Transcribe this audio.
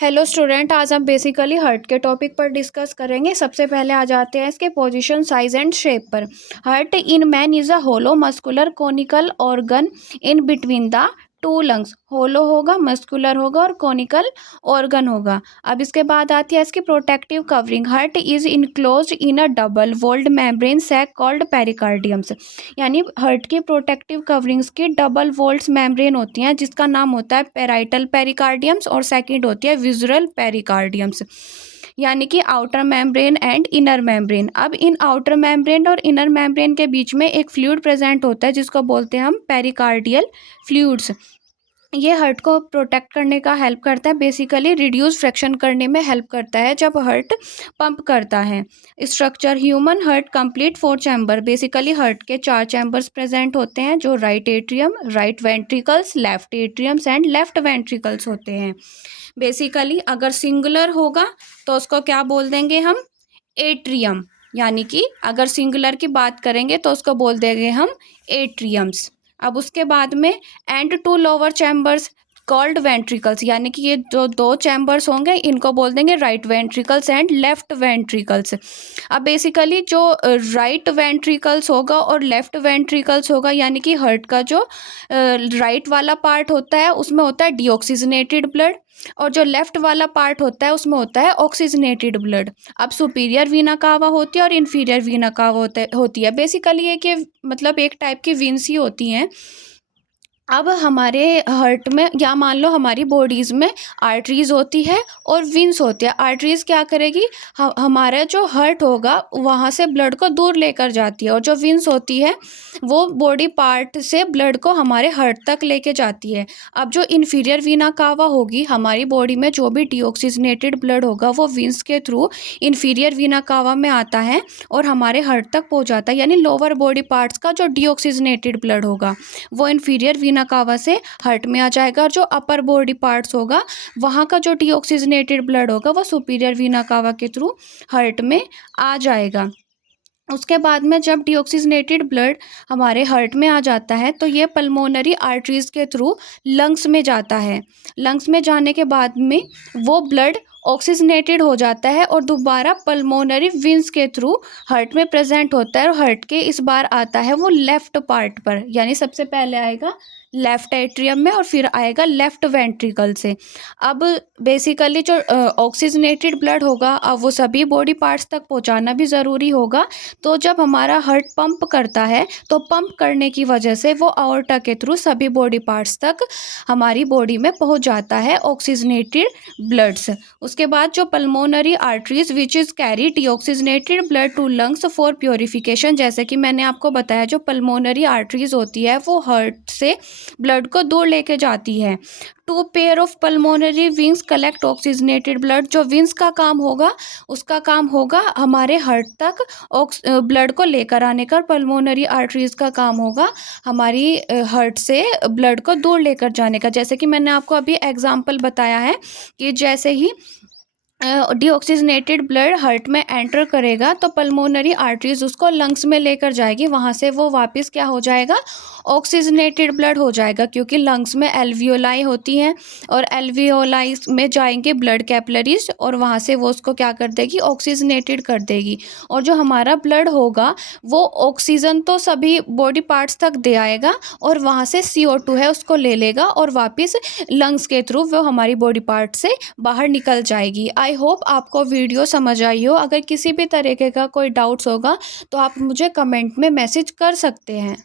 Hello student, आज हम basically heart के टॉपिक पर डिस्कस करेंगे। सबसे पहले आ जाते हैं इसके पोजीशन, साइज एंड शेप पर। Heart in man is a hollow muscular conical organ in between the two lungs. Hollow होगा, मस्कुलर होगा और कोनिकल ऑर्गन होगा। अब इसके बाद आती है इसकी protective covering. Heart is enclosed in a double walled membrane sac called pericardiums. यानी हार्ट की प्रोटेक्टिव कवरिंग्स की डबल वॉल्ड्स मेम्ब्रेन होती हैं, जिसका नाम होता है पेराइटल पेरिकार्डियम्स और सेकंड होती है विजुअल पेरिकार्डियम्स। यानी कि outer membrane and inner membrane. अब इन आउटर मेम्ब्रेन और इनर मेम्ब्रेन के बीच में एक फ्लूइड प्रेजेंट होता है, जिसको बोलते हैं हम पेरिकार्डियल फ्लूइड्स। ये हार्ट को प्रोटेक्ट करने का हेल्प करता है, बेसिकली रिड्यूस फ्रैक्शन करने में हेल्प करता है जब हार्ट पंप करता है। Structure, human heart complete 4 chamber. Basically heart के 4 चैम्बर्स प्रेजेंट होते हैं, जो right atrium, right ventricles, left atriums and left ventricles होते हैं। बेसिकली अगर सिंगुलर होगा तो उसको क्या बोल देंगे हम? एट्रियम। यानी कि अगर सिंगुलर की बात करेंगे तो उसको बोल देंगे हम एट्रियम्स। अब उसके बाद में and two lower chambers called ventricles. यानी कि ये जो 2 चैम्बर्स होंगे इनको बोल देंगे right ventricles and left ventricles. अब बेसिकली जो राइट वेंट्रिकल्स होगा और लेफ्ट वेंट्रिकल्स होगा, यानी कि हार्ट का जो राइट वाला पार्ट होता है उसमें होता है डीऑक्सीजनेटेड ब्लड, और जो लेफ्ट वाला पार्ट होता है उसमें होता है ऑक्सीजनेटेड ब्लड। अब सुपीरियर वीना कावा होती है और इन्फीरियर वीना कावा होती है। बेसिकली ये कि मतलब एक टाइप की वेन्स ही होती हैं। अब हमारे हार्ट में या मान लो हमारी बॉडीज़ में आर्टरीज़ होती है और विंस होती है। आर्टरीज़ क्या करेगी? हमारा जो हार्ट होगा वहाँ से ब्लड को दूर लेकर जाती है, और जो विंस होती है वो बॉडी पार्ट से ब्लड को हमारे हार्ट तक लेके जाती है। अब जो इन्फीरियर वीना कावा होगी, हमारी बॉडी में जो भी डीऑक्सीजनेटेड ब्लड होगा वो विंस के थ्रू इन्फीरियर वीना कावा में आता है और हमारे हार्ट तक पहुँच जाता है। यानी लोअर बॉडी पार्ट्स का जो डीऑक्सीजनेटेड ब्लड होगा वो इन्फीरियर वीना कावा से हार्ट में आ जाएगा, और जो अपर बॉडी पार्ट्स होगा वहाँ का जो डीऑक्सीजनेटेड ब्लड होगा वो सुपीरियर वीना कावा के थ्रू हार्ट में आ जाएगा। उसके बाद में जब डीऑक्सीजनेटेड ब्लड हमारे हार्ट में आ जाता है तो ये पल्मोनरी आर्टरीज़ के थ्रू लंग्स में जाता है। लंग्स में जाने के बाद में वो ब्लड ऑक्सीजनेटेड हो जाता है और दोबारा पल्मोनरी वेन्स के थ्रू हार्ट में प्रेजेंट होता है, और हार्ट के इस बार आता है वो लेफ्ट पार्ट पर। यानी सबसे पहले आएगा लेफ्ट एट्रियम में और फिर आएगा लेफ्ट वेंट्रिकल से। अब बेसिकली जो ऑक्सीजनेटेड ब्लड होगा अब वो सभी बॉडी पार्ट्स तक पहुंचाना भी ज़रूरी होगा। तो जब हमारा हार्ट पंप करता है तो पंप करने की वजह से वो आवर्टा के थ्रू सभी बॉडी पार्ट्स तक हमारी बॉडी में पहुंच जाता है ऑक्सीजनेटेड ब्लड्स। उसके बाद जो pulmonary arteries which is carry deoxygenated blood to lungs for purification. जैसे कि मैंने आपको बताया जो पल्मोनरी आर्टरीज होती है वो हार्ट से ब्लड को दूर लेके जाती है। 2 pair of pulmonary wings collect oxygenated blood. जो विंग्स का काम होगा उसका काम होगा हमारे हार्ट तक ब्लड को लेकर आने का। पल्मोनरी आर्टरीज का काम होगा हमारी हार्ट से ब्लड को दूर लेकर जाने का। जैसे कि मैंने आपको अभी एग्जांपल बताया है कि जैसे ही डीऑक्सीजनेटेड ब्लड हार्ट में एंटर करेगा तो पल्मोनरी आर्टरीज उसको लंग्स में लेकर जाएगी, वहाँ से वो वापस क्या हो जाएगा? ऑक्सीजनेटेड ब्लड हो जाएगा, क्योंकि लंग्स में एल्वियोलाई होती हैं और एल्वियोलाई में जाएंगे ब्लड कैपिलरीज और वहाँ से वो उसको क्या कर देगी? ऑक्सीजनेटेड कर देगी। और जो हमारा ब्लड होगा वो ऑक्सीजन तो सभी बॉडी पार्ट्स तक दे आएगा और वहाँ से CO2 है उसको ले लेगा और वापस लंग्स के थ्रू वो हमारी बॉडी पार्ट से बाहर निकल जाएगी। आई होप आपको वीडियो समझ आई हो। अगर किसी भी तरीके का कोई डाउट्स होगा तो आप मुझे कमेंट में मैसेज कर सकते हैं।